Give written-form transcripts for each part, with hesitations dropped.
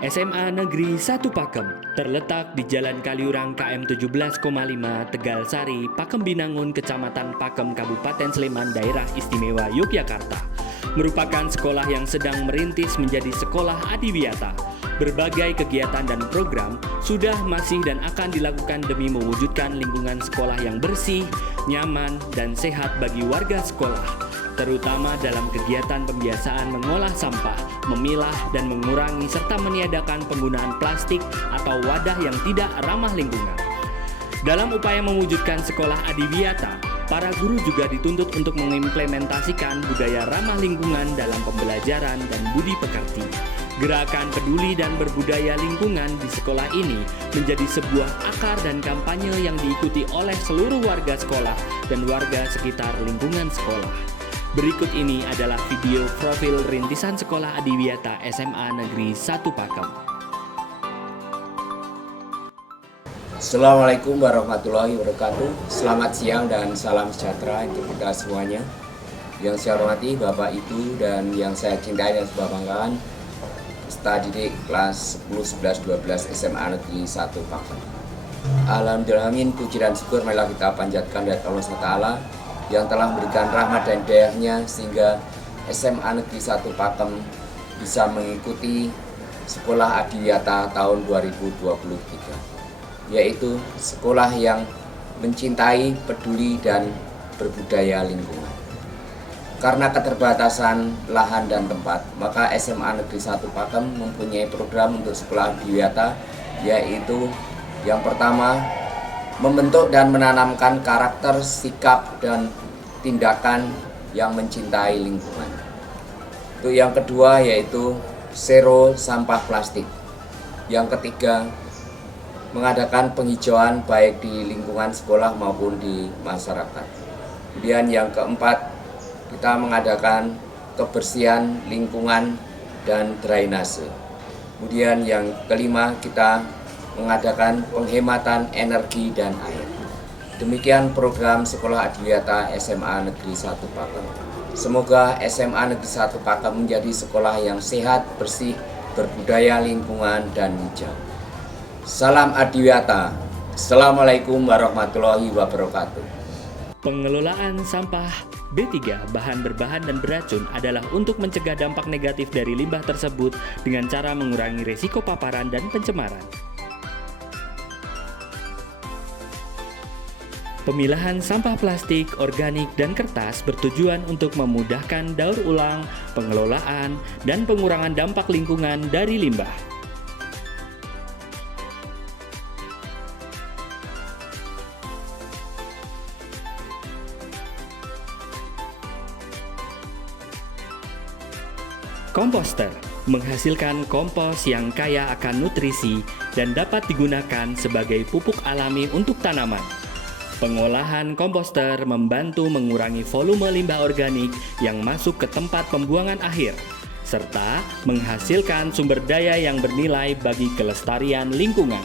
SMA Negeri 1 Pakem terletak di Jalan Kaliurang KM 17,5 Tegal Sari, Pakem Binangun, Kecamatan Pakem, Kabupaten Sleman, Daerah Istimewa Yogyakarta. Merupakan sekolah yang sedang merintis menjadi sekolah adiwiyata. Berbagai kegiatan dan program sudah, masih, dan akan dilakukan demi mewujudkan lingkungan sekolah yang bersih, nyaman, dan sehat bagi warga sekolah, terutama dalam kegiatan pembiasaan mengolah sampah, memilah dan mengurangi serta meniadakan penggunaan plastik atau wadah yang tidak ramah lingkungan. Dalam upaya mewujudkan sekolah adiwiyata, para guru juga dituntut untuk mengimplementasikan budaya ramah lingkungan dalam pembelajaran dan budi pekerti. Gerakan peduli dan berbudaya lingkungan di sekolah ini menjadi sebuah akar dan kampanye yang diikuti oleh seluruh warga sekolah dan warga sekitar lingkungan sekolah. Berikut ini adalah video profil rintisan Sekolah Adiwiyata SMA Negeri 1 Pakem. Assalamualaikum warahmatullahi wabarakatuh. Selamat siang dan salam sejahtera untuk kita semuanya. Yang saya hormati Bapak Ibu dan yang saya cintai dan saya banggakan, peserta didik kelas 10, 11, 12 SMA Negeri 1 Pakem. Alhamdulillah, puji dan syukur marilah kita panjatkan dari Allah SWT yang telah memberikan rahmat dan hidayahnya sehingga SMA Negeri 1 Pakem bisa mengikuti Sekolah Adiwiyata tahun 2023, yaitu sekolah yang mencintai, peduli, dan berbudaya lingkungan. Karena keterbatasan lahan dan tempat, maka SMA Negeri 1 Pakem mempunyai program untuk sekolah adiwiyata, yaitu yang pertama, membentuk dan menanamkan karakter, sikap, dan tindakan yang mencintai lingkungan. Untuk yang kedua yaitu zero sampah plastik. Yang ketiga, mengadakan penghijauan baik di lingkungan sekolah maupun di masyarakat. Kemudian yang keempat, kita mengadakan kebersihan lingkungan dan drainase. Kemudian yang kelima, kita mengadakan penghematan energi dan air. Demikian program Sekolah Adiwiyata SMA Negeri 1 Pakem. Semoga SMA Negeri 1 Pakem menjadi sekolah yang sehat, bersih, berbudaya lingkungan, dan hijau. Salam Adiwiyata. Assalamualaikum warahmatullahi wabarakatuh. Pengelolaan sampah B3 bahan berbahan dan beracun adalah untuk mencegah dampak negatif dari limbah tersebut dengan cara mengurangi risiko paparan dan pencemaran. Pemilahan sampah plastik, organik, dan kertas bertujuan untuk memudahkan daur ulang, pengelolaan, dan pengurangan dampak lingkungan dari limbah. Komposter menghasilkan kompos yang kaya akan nutrisi dan dapat digunakan sebagai pupuk alami untuk tanaman. Pengolahan komposter membantu mengurangi volume limbah organik yang masuk ke tempat pembuangan akhir, serta menghasilkan sumber daya yang bernilai bagi kelestarian lingkungan.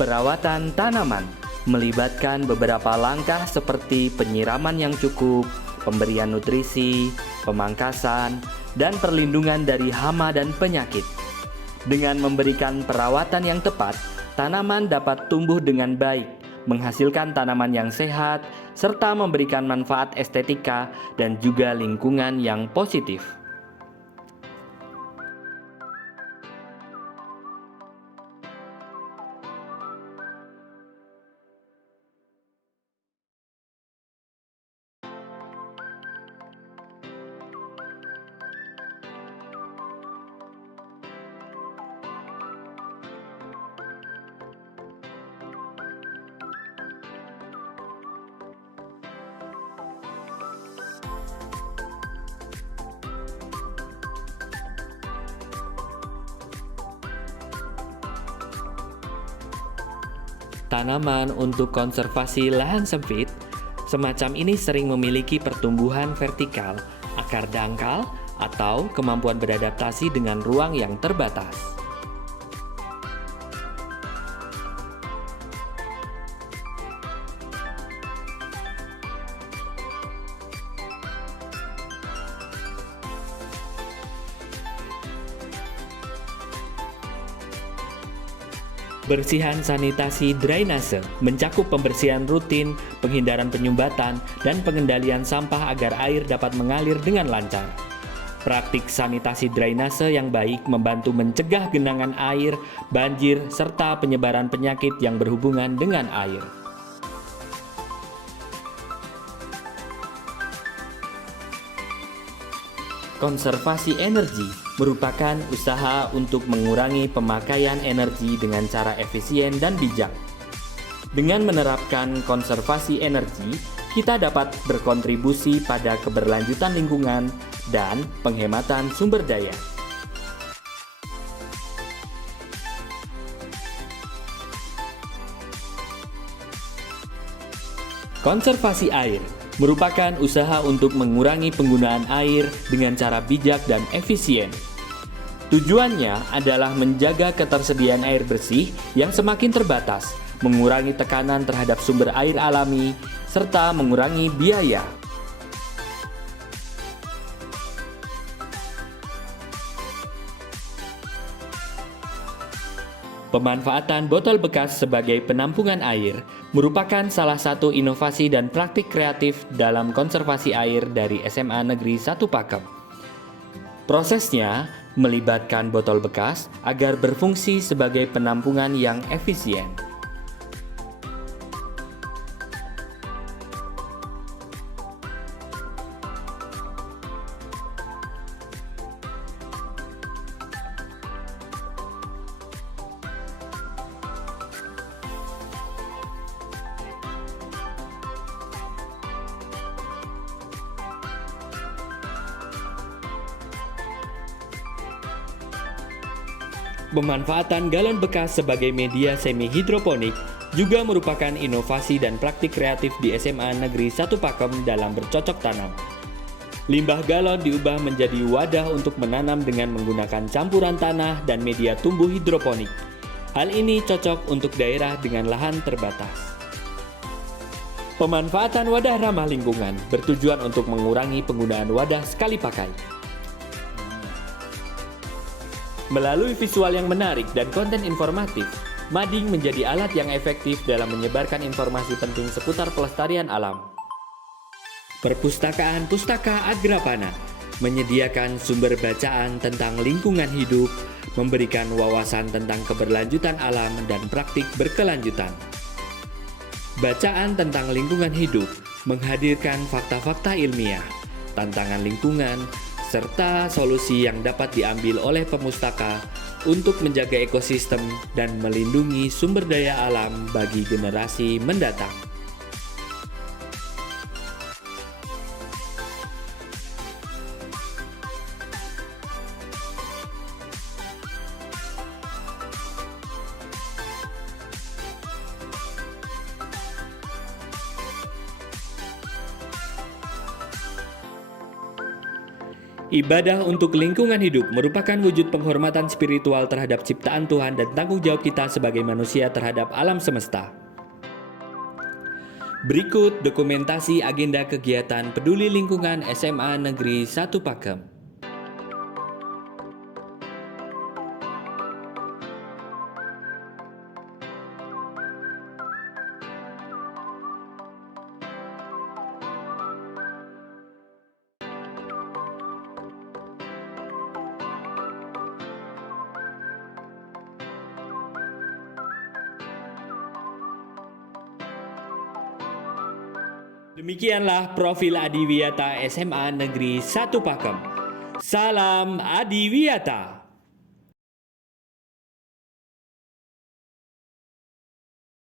Perawatan tanaman melibatkan beberapa langkah seperti penyiraman yang cukup, pemberian nutrisi, pemangkasan, dan perlindungan dari hama dan penyakit. Dengan memberikan perawatan yang tepat, tanaman dapat tumbuh dengan baik, menghasilkan tanaman yang sehat, serta memberikan manfaat estetika dan juga lingkungan yang positif. Tanaman untuk konservasi lahan sempit semacam ini sering memiliki pertumbuhan vertikal, akar dangkal, atau kemampuan beradaptasi dengan ruang yang terbatas. Bersihan sanitasi drainase mencakup pembersihan rutin, penghindaran penyumbatan, dan pengendalian sampah agar air dapat mengalir dengan lancar. Praktik sanitasi drainase yang baik membantu mencegah genangan air, banjir, serta penyebaran penyakit yang berhubungan dengan air. Konservasi energi merupakan usaha untuk mengurangi pemakaian energi dengan cara efisien dan bijak. Dengan menerapkan konservasi energi, kita dapat berkontribusi pada keberlanjutan lingkungan dan penghematan sumber daya. Konservasi air merupakan usaha untuk mengurangi penggunaan air dengan cara bijak dan efisien. Tujuannya adalah menjaga ketersediaan air bersih yang semakin terbatas, mengurangi tekanan terhadap sumber air alami, serta mengurangi biaya. Pemanfaatan botol bekas sebagai penampungan air merupakan salah satu inovasi dan praktik kreatif dalam konservasi air dari SMA Negeri 1 Pakem. Prosesnya melibatkan botol bekas agar berfungsi sebagai penampungan yang efisien. Pemanfaatan galon bekas sebagai media semi hidroponik juga merupakan inovasi dan praktik kreatif di SMA Negeri 1 Pakem dalam bercocok tanam. Limbah galon diubah menjadi wadah untuk menanam dengan menggunakan campuran tanah dan media tumbuh hidroponik. Hal ini cocok untuk daerah dengan lahan terbatas. Pemanfaatan wadah ramah lingkungan bertujuan untuk mengurangi penggunaan wadah sekali pakai. Melalui visual yang menarik dan konten informatif, mading menjadi alat yang efektif dalam menyebarkan informasi penting seputar pelestarian alam. Perpustakaan Pustaka Agrapana menyediakan sumber bacaan tentang lingkungan hidup, memberikan wawasan tentang keberlanjutan alam dan praktik berkelanjutan. Bacaan tentang lingkungan hidup menghadirkan fakta-fakta ilmiah, tantangan lingkungan, serta solusi yang dapat diambil oleh pemustaka untuk menjaga ekosistem dan melindungi sumber daya alam bagi generasi mendatang. Ibadah untuk lingkungan hidup merupakan wujud penghormatan spiritual terhadap ciptaan Tuhan dan tanggung jawab kita sebagai manusia terhadap alam semesta. Berikut dokumentasi agenda kegiatan peduli lingkungan SMA Negeri 1 Pakem. Demikianlah profil Adiwiyata SMA Negeri 1 Pakem. Salam Adiwiyata.